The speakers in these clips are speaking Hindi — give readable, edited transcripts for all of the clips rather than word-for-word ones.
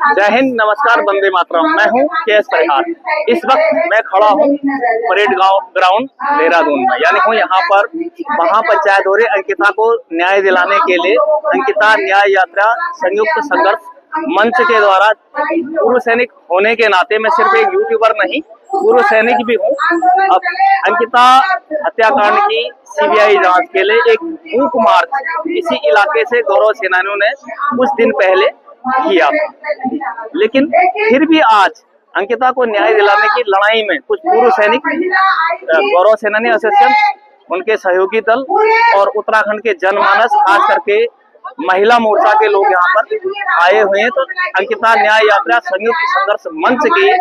जय हिंद, नमस्कार, वंदे मातरम। मैं हूं के.एस. परिहार। इस वक्त मैं खड़ा हूं परेड ग्राउंड देहरादून में, यानी हूं यहाँ पर महापंचायत हो रही अंकिता को न्याय दिलाने के लिए। अंकिता न्याय यात्रा संयुक्त संघर्ष मंच के द्वारा पूर्व सैनिक होने के नाते मैं सिर्फ एक यूट्यूबर नहीं, पूर्व सैनिक भी हूँ। अब अंकिता हत्याकांड की सीबीआई जांच के लिए एक मूक मार्च इसी इलाके से गौरव सेनानियों ने कुछ दिन पहले किया, लेकिन फिर भी आज अंकिता को न्याय दिलाने की लड़ाई में कुछ पूर्व सैनिक, गौरव सेनानी एसोसिएशन, उनके सहयोगी दल और उत्तराखंड के जनमानस, खास करके महिला मोर्चा के लोग यहाँ पर आए हुए हैं। तो अंकिता न्याय यात्रा संयुक्त संघर्ष मंच की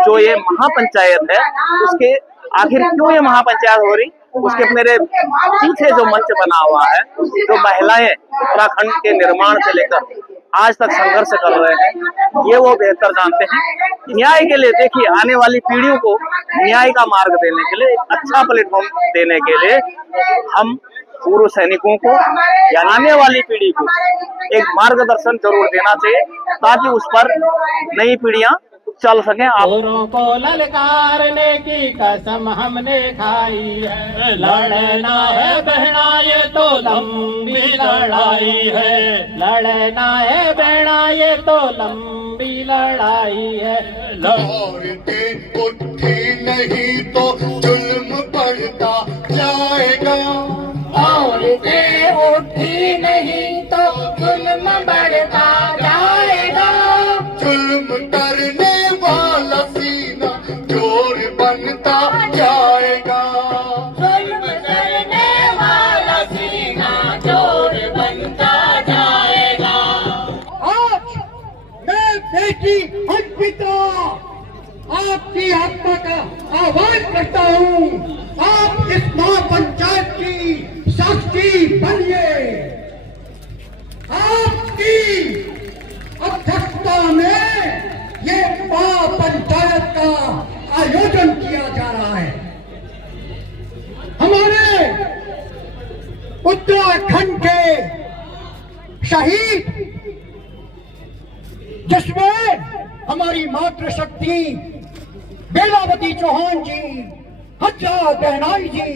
जो ये महापंचायत है, उसके आखिर क्यों ये महापंचायत हो रही, उसके मेरे पीछे जो मंच बना हुआ है, जो महिलाएं उत्तराखंड के निर्माण से लेकर आज तक संघर्ष कर रहे हैं, ये वो बेहतर जानते हैं। न्याय के लिए देखिए, आने वाली पीढ़ियों को न्याय का मार्ग देने के लिए, अच्छा प्लेटफॉर्म देने के लिए हम पूर्व सैनिकों को या आने वाली पीढ़ी को एक मार्गदर्शन जरूर देना चाहिए, ताकि उस पर नई पीढ़ियां चल सके। औरों को ललकारने की कसम हमने खाई है, लड़ना है बहना ये तो लंबी लड़ाई है, लड़ना है बहना ये तो लंबी लड़ाई है। औरतें उठी नहीं तो जुल्म बढ़ता जाएगा, औरतें उठी नहीं तो जुल्म बढ़ता जाएगा, जुल्म करने वाला सीना चोर बनता जाएगा, जुल्म करने वाला सीना चोर बनता जाएगा। आज मैं बेटी अंकिता आपकी आत्मा का आह्वान करता हूँ, आप इस महापंचायत की साक्षी बनिए। आपकी अध्यक्षता में ये महापंचायत का आयोजन किया जा रहा है। हमारे उत्तराखंड के शहीद, जिसमें हमारी मातृशक्ति बेलावती चौहान जी, हज्जा बहनाई जी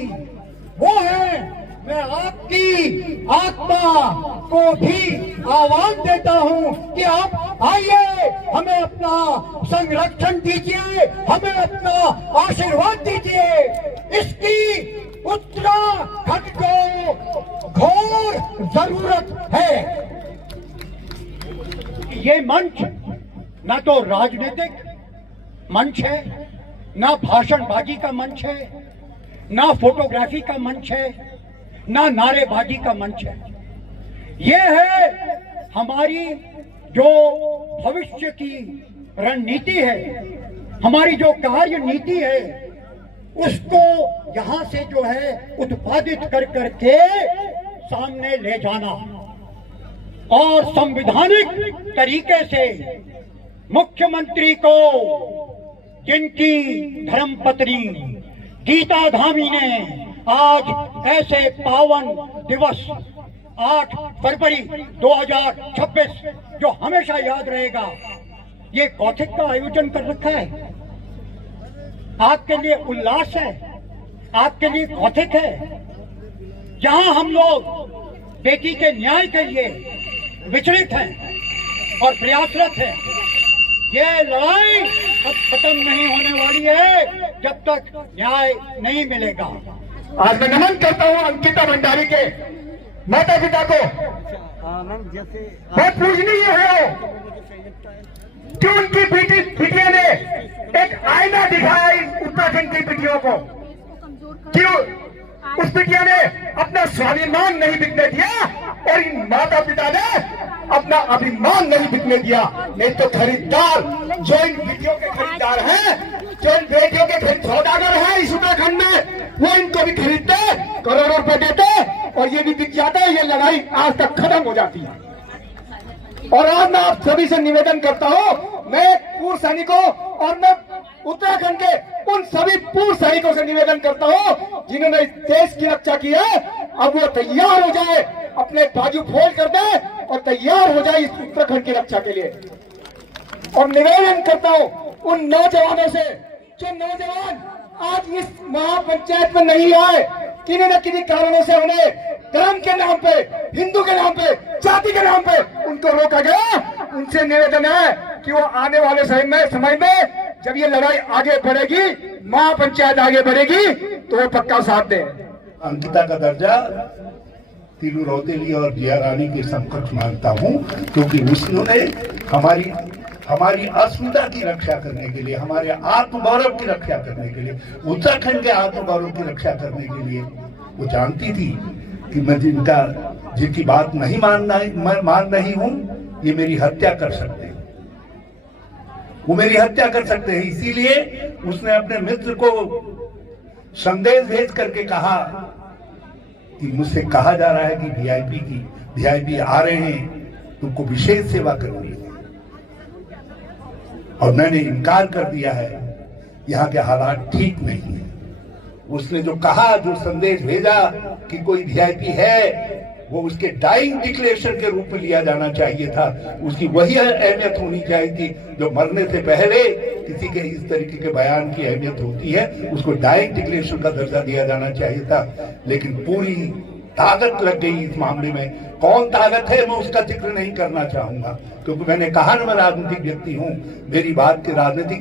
वो है। मैं आपकी आत्मा को भी आह्वान देता हूं कि आप आइए, हमें अपना संरक्षण दीजिए, हमें अपना आशीर्वाद दीजिए। इसकी उत्तराखंड को घोर जरूरत है। ये मंच ना तो राजनीतिक मंच है, ना भाषणबाजी का मंच है, ना फोटोग्राफी का मंच है, ना नारेबाजी का मंच है। ये है हमारी जो भविष्य की रणनीति है, हमारी जो कार्य नीति है, उसको यहां से जो है उत्पादित कर करके सामने ले जाना और संवैधानिक तरीके से मुख्यमंत्री को, जिनकी धर्मपत्नी गीता धामी ने आज ऐसे पावन दिवस 8 फरवरी 2026 जो हमेशा याद रहेगा, ये कौथिक का आयोजन कर रखा है। आपके लिए उल्लास है, आपके लिए कौथिक है, जहां हम लोग बेटी के न्याय के लिए विचलित हैं और प्रयासरत हैं। ये लड़ाई अब खत्म नहीं होने वाली है जब तक न्याय नहीं मिलेगा। आज मैं नमन करता हूँ अंकिता भंडारी के माता पिता को। बहुत पूजनीय है कि उनकी बेटिया ने एक आईना दिखाया उत्तराखंड की बेटियों को, क्यों उस बिटिया ने अपना स्वाभिमान नहीं बिकने दिया और इन माता पिता ने अपना अभिमान नहीं बिकने दिया। नहीं तो खरीदार जो इन बेटियों के खरीदार हैं, जो इन बेटियों के सौदागर हैं इस उत्तराखंड में, वो इनको भी खरीदते, करोड़ों रुपए देते और ये भी बिक जाता है। ये लड़ाई आज तक खत्म हो जाती है। और आज मैं आप सभी से निवेदन करता हूँ, मैं पूर्व सैनिकों और मैं उत्तराखंड के उन सभी पूर्व सैनिकों से निवेदन करता हूँ जिन्होंने इस देश की रक्षा की है, अब वो तैयार हो जाए, अपने बाजू फोल्ड कर दे और तैयार हो जाए इस उत्तराखंड की रक्षा के लिए। और निवेदन करता हूं उन नौजवानों से, जो नौजवान आज इस महापंचायत में नहीं आए, किन्हीं न किन्हीं कारणों से उन्हें धर्म के नाम पे, हिंदू के नाम पे, जाति के नाम पे उनको रोका गया। उनसे निवेदन है कि वो आने वाले समय में जब ये लड़ाई आगे बढ़ेगी, महापंचायत आगे बढ़ेगी, तो वो पक्का साथ दें। अंकिता का दर्जा तीलू रौतेली और जिया रानी के समकक्ष मानता हूं, क्योंकि उसने हमारी अस्मिता की रक्षा करने के लिए, हमारे आत्मगौरव की रक्षा करने के लिए, उत्तराखंड के आत्मगौरव की रक्षा करने के लिए वो जानती थी कि मैं जिनकी बात नहीं मान रही हूं, ये मेरी हत्या कर सकते हैं, वो मेरी हत्या कर सकते हैं। इसीलिए उसने अपने मित्र को संदेश भेज करके कहा कि मुझसे कहा जा रहा है कि वीआईपी आ रहे हैं, तुमको विशेष सेवा करनी है, और मैंने इनकार कर दिया है। यहाँ के हालात ठीक नहीं है। उसने जो कहा, जो संदेश भेजा कि कोई वीआईपी है, वो उसके डाइंग डिक्लेरेशन के रूप में लिया जाना चाहिए था। उसकी वही अहमियत होनी चाहिए थी जो मरने से पहले किसी के इस तरीके के बयान की अहमियत होती है, उसको डाइंग डिक्लेरेशन का दर्जा दिया जाना चाहिए था। लेकिन पूरी ताकत लग गई इस मामले में। कौन ताकत है मैं उसका जिक्र नहीं करना चाहूंगा, क्योंकि मैंने कहा ना, मैं राजनीतिक व्यक्ति हूं, मेरी बात के राजनीतिक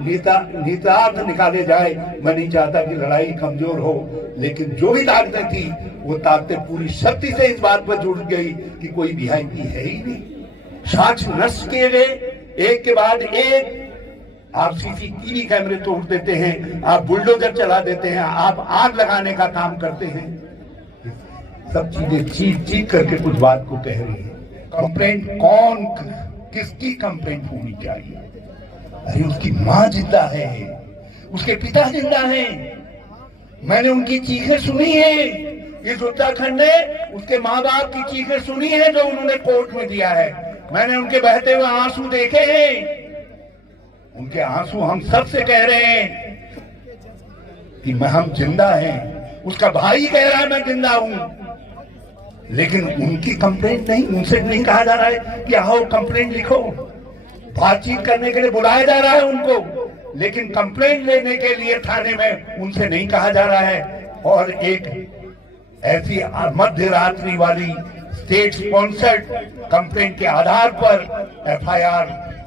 निहितार्थ निकाले जाए। मैं नहीं चाहता कि लड़ाई कमजोर हो, लेकिन जो भी ताकतें थी वो ताकतें पूरी शक्ति से इस बात पर जुड़ गई कि कोई वीआईपी है ही नहीं। साक्ष्य नष्ट किए गए, एक के बाद एक। आप सीसीटीवी कैमरे तोड़ देते हैं, आप बुलडोजर चला देते हैं, आप आग लगाने का काम करते हैं। सब चीजें चीख करके कुछ बात को कह रही है। कंप्लेंट कौन, किसकी कंप्लेंट होनी चाहिए? अरे उसकी माँ जिंदा है, उसके पिता जिंदा है। मैंने उनकी चीखें सुनी है। इस उत्तराखंड ने उसके माँ बाप की चीखें सुनी है जो उन्होंने कोर्ट में दिया है। मैंने उनके बहते हुए आंसू देखे हैं। उनके आंसू हम सब से कह रहे हैं कि हम जिंदा हैं। उसका भाई कह रहा है मैं जिंदा हूं, लेकिन उनकी कंप्लेंट नहीं, उनसे नहीं कहा जा रहा है कि आओ कंप्लेंट लिखो। बातचीत करने के लिए बुलाया जा रहा है उनको, लेकिन कंप्लेंट लेने के लिए थाने में उनसे नहीं कहा जा रहा है। और एक ऐसी मध्य रात्रि वाली स्टेट स्पॉन्सर्ड कंप्लेंट के आधार पर एफआईआर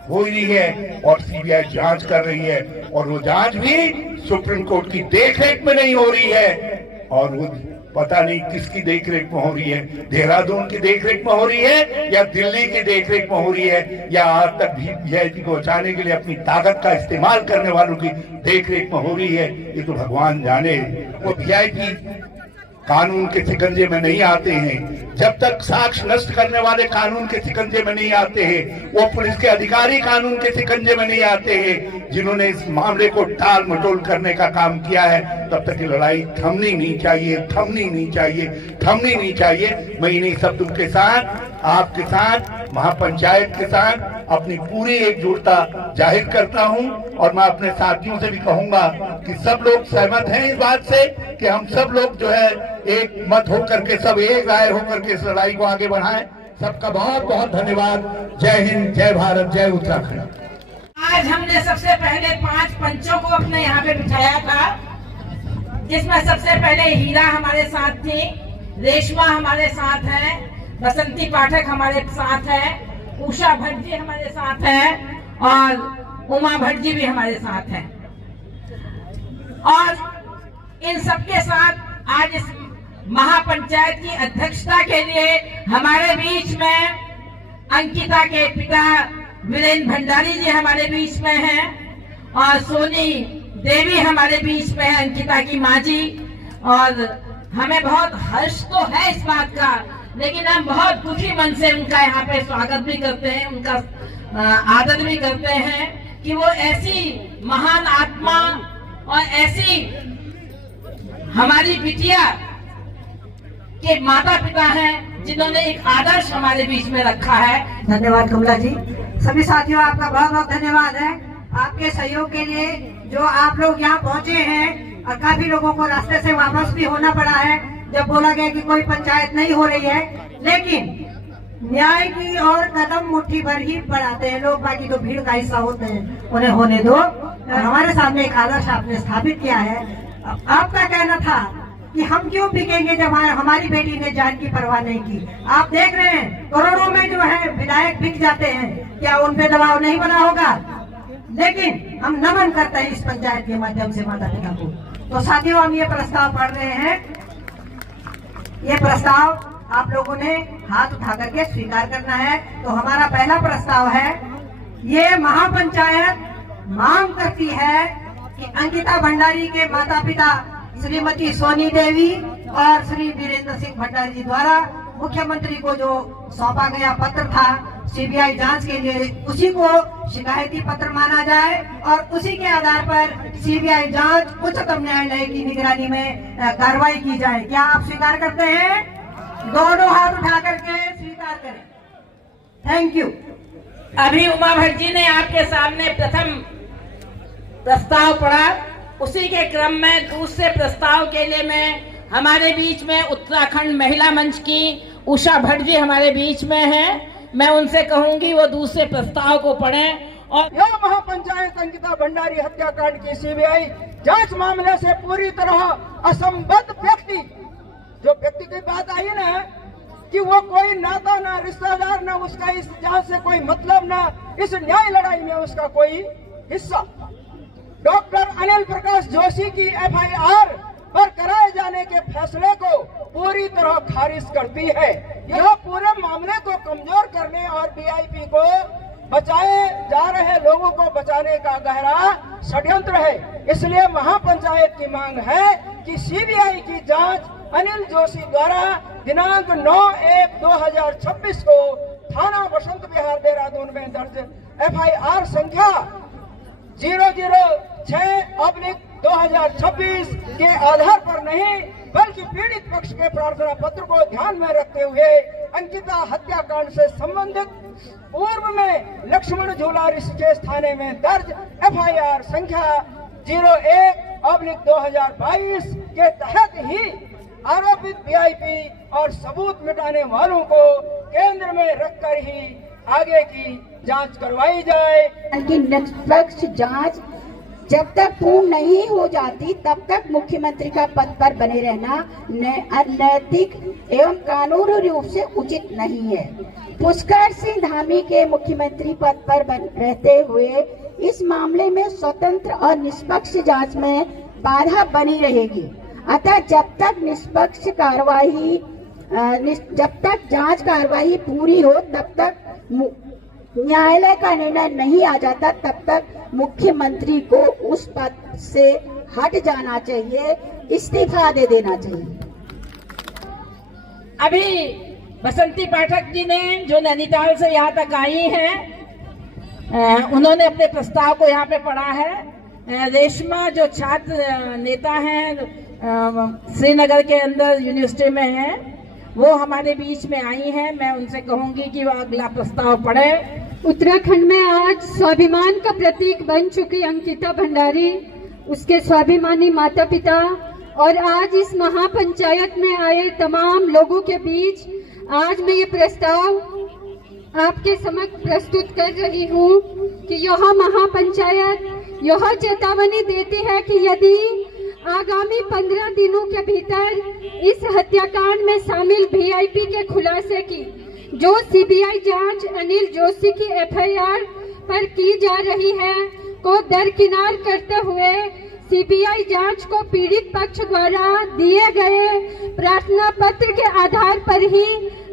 हो रही है और सीबीआई जांच कर रही है, और वो जांच भी सुप्रीम कोर्ट की देखरेख में नहीं हो रही है। और वो पता नहीं किसकी देखरेख में हो रही है, देहरादून की देखरेख में हो रही है या दिल्ली की देखरेख में हो रही है, या आज तक वीआईपी को बचाने के लिए अपनी ताकत का इस्तेमाल करने वालों की देखरेख में हो रही है, ये तो भगवान जाने। वो वीआईपी कानून के शिकंजे में नहीं आते हैं। जब तक साक्ष्य नष्ट करने वाले कानून के शिकंजे में नहीं आते हैं, वो पुलिस के अधिकारी कानून के शिकंजे में नहीं आते हैं, जिन्होंने इस मामले को टाल मटोल करने का काम किया है, तब तक ये लड़ाई थमनी नहीं चाहिए, थमनी नहीं चाहिए, थमनी नहीं चाहिए। मैं इन्हीं शब्दों के साथ, आपके साथ, महापंचायत के साथ अपनी पूरी एकजुटता जाहिर करता हूं। और मैं अपने साथियों से भी कहूंगा कि सब लोग सहमत हैं इस बात से कि हम सब लोग जो है एक मत होकर के, सब एक राय होकर के इस लड़ाई को आगे बढ़ाएं। सबका बहुत बहुत धन्यवाद। जय हिंद, जय भारत, जय उत्तराखंड। आज हमने सबसे पहले 5 पंचों को अपने यहाँ पे बिठाया था, जिसमें सबसे पहले हीरा हमारे साथ थी, रेशमा हमारे साथ है, बसंती पाठक हमारे साथ है, उषा भट्ट जी हमारे साथ है, और उमा भट्ट जी भी हमारे साथ हैं। और इन सबके साथ आज इस महापंचायत की अध्यक्षता के लिए हमारे बीच में अंकिता के पिता वीरेंद्र भंडारी जी हमारे बीच में हैं, और सोनी देवी हमारे बीच में है, अंकिता की माँ जी। और हमें बहुत हर्ष तो है इस बात का, लेकिन हम बहुत खुशी मन से उनका यहाँ पे स्वागत भी करते हैं, उनका आदर भी करते हैं कि वो ऐसी महान आत्मा और ऐसी हमारी बिटिया के माता पिता हैं जिन्होंने एक आदर्श हमारे बीच में रखा है। धन्यवाद कमला जी। सभी साथियों, आपका बहुत बहुत धन्यवाद है आपके सहयोग के लिए। जो आप लोग यहाँ पहुँचे हैं, और काफी लोगों को रास्ते से वापस भी होना पड़ा है जब बोला गया कि कोई पंचायत नहीं हो रही है, लेकिन न्याय की और कदम मुट्ठी भर ही बढ़ाते हैं लोग, बाकी तो भीड़ का हिस्सा होते हैं, उन्हें होने दो। हमारे सामने एक आदर्श आपने स्थापित किया है। आपका कहना था कि हम क्यों बिकेंगे जब हमारी बेटी ने जान की परवाह नहीं की। आप देख रहे हैं करोड़ों में जो है विधायक बिक जाते हैं, क्या उन पे दबाव नहीं बना होगा? लेकिन हम नमन करते हैं इस पंचायत के माध्यम से माता पिता को। तो साथियों, हम ये प्रस्ताव पढ़ रहे हैं। ये प्रस्ताव आप लोगों ने हाथ उठा करके स्वीकार करना है। तो हमारा पहला प्रस्ताव है, ये महापंचायत मांग करती है कि अंकिता भंडारी के माता पिता श्रीमती सोनी देवी और श्री वीरेंद्र सिंह भंडारी जी द्वारा मुख्यमंत्री को जो सौंपा गया पत्र था सीबीआई जांच के लिए, उसी को शिकायती पत्र माना जाए और उसी के आधार पर सीबीआई जांच उच्चतम न्यायालय की निगरानी में कार्रवाई की जाए। क्या आप स्वीकार करते हैं? दोनों हाथ उठा करके स्वीकार करें। Thank you. अभी उमा भट्ट जी ने आपके सामने प्रथम प्रस्ताव पढ़ा, उसी के क्रम में दूसरे प्रस्ताव के लिए मैं हमारे बीच में उत्तराखंड महिला मंच की उषा भट्ट जी हमारे बीच में हैं। मैं उनसे कहूंगी वो दूसरे प्रस्ताव को पढ़ें। और यह महापंचायत अंकिता भंडारी हत्याकांड की सीबीआई जांच मामले से पूरी तरह असंबद्ध व्यक्ति, जो व्यक्ति की बात आई ना कि वो कोई नाता ना रिश्तेदार ना उसका इस जांच से कोई मतलब ना इस न्याय लड़ाई में उसका कोई हिस्सा, डॉक्टर अनिल प्रकाश जोशी की एफआईआर पर कराए जाने के फैसले को पूरी तरह खारिज करती है। यह पूरे मामले को कमजोर करने और वीआईपी को बचाए जा रहे लोगों को बचाने का गहरा षड्यंत्र है। इसलिए महापंचायत की मांग है कि सीबीआई की जांच अनिल जोशी द्वारा दिनांक 9/1/2026 को थाना बसंत विहार देहरादून में दर्ज एफआईआर संख्या 006/2026 के आधार पर नहीं बल्कि पीड़ित पक्ष के प्रार्थना पत्र को ध्यान में रखते हुए अंकिता हत्याकांड से संबंधित पूर्व में लक्ष्मण झूला ऋषिकेश थाने में दर्ज एफआईआर संख्या 01/2022 के तहत ही आरोपित वीआईपी और सबूत मिटाने वालों को केंद्र में रखकर ही आगे की जांच करवाई जाए। कि निष्पक्ष जांच जब तक पूर्ण नहीं हो जाती तब तक मुख्यमंत्री का पद पर बने रहना अनैतिक एवं कानूनी रूप से उचित नहीं है। पुष्कर सिंह धामी के मुख्यमंत्री पद पर रहते हुए इस मामले में स्वतंत्र और निष्पक्ष जांच में बाधा बनी रहेगी। अतः जब तक जांच कार्रवाई पूरी हो तब तक न्यायालय का निर्णय नहीं आ जाता, तब तक मुख्यमंत्री को उस पद से हट जाना चाहिए, इस्तीफा दे देना चाहिए। अभी बसंती पाठक जी ने जो नैनीताल से यहाँ तक आई हैं, उन्होंने अपने प्रस्ताव को यहाँ पे पढ़ा है। रेशमा जो छात्र नेता हैं श्रीनगर के अंदर यूनिवर्सिटी में हैं, वो हमारे बीच में आई हैं। मैं उनसे कहूंगी कि वो अगला प्रस्ताव पढ़े। उत्तराखंड में आज स्वाभिमान का प्रतीक बन चुकी अंकिता भंडारी, उसके स्वाभिमानी माता पिता और आज इस महापंचायत में आए तमाम लोगों के बीच आज मैं ये प्रस्ताव आपके समक्ष प्रस्तुत कर रही हूँ कि यह महापंचायत यह चेतावनी देती है कि यदि आगामी 15 दिनों के भीतर इस हत्याकांड में शामिल वीआईपी के खुलासे की जो सीबीआई जांच अनिल जोशी की एफआईआर पर की जा रही है को दरकिनार करते हुए सीबीआई जांच को पीड़ित पक्ष द्वारा दिए गए प्रार्थना पत्र के आधार पर ही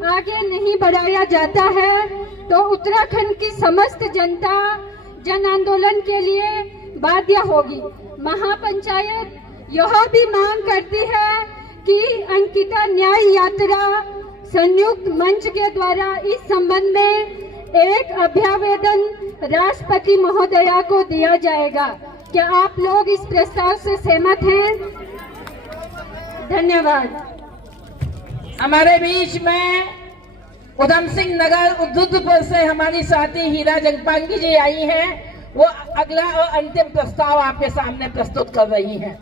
आगे नहीं बढ़ाया जाता है तो उत्तराखंड की समस्त जनता जन आंदोलन के लिए बाध्य होगी। महापंचायत यह भी मांग करती है कि अंकिता न्याय यात्रा संयुक्त मंच के द्वारा इस संबंध में एक अभ्यावेदन राष्ट्रपति महोदया को दिया जाएगा। क्या आप लोग इस प्रस्ताव से सहमत हैं? धन्यवाद। हमारे बीच में उधम सिंह नगर उद्धपुर से हमारी साथी हीरा जगपांगी जी आई हैं, वो अगला और अंतिम प्रस्ताव आपके सामने प्रस्तुत कर रही हैं।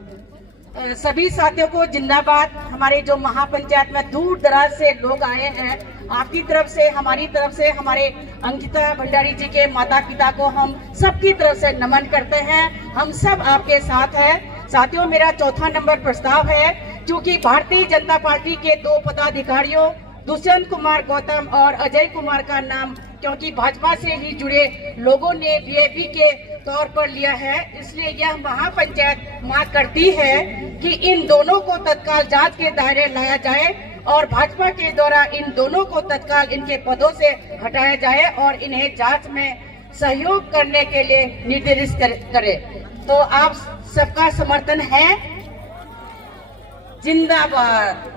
सभी साथियों को जिंदाबाद। हमारे जो महापंचायत में दूर दराज से लोग आए हैं, आपकी तरफ से, हमारी तरफ से, हमारे अंकिता भंडारी जी के माता पिता को हम सबकी तरफ से नमन करते हैं। हम सब आपके साथ हैं। साथियों, मेरा चौथा नंबर प्रस्ताव है, क्योंकि भारतीय जनता पार्टी के 2 पदाधिकारियों दुष्यंत कुमार गौतम और अजय कुमार का नाम क्योंकि भाजपा से ही जुड़े लोगों ने वीआईपी के तौर पर लिया है, इसलिए यह महापंचायत मांग करती है कि इन दोनों को तत्काल जांच के दायरे लाया जाए और भाजपा के द्वारा इन दोनों को तत्काल इनके पदों से हटाया जाए और इन्हें जांच में सहयोग करने के लिए निर्देशित करे। तो आप सबका समर्थन है? जिंदाबाद।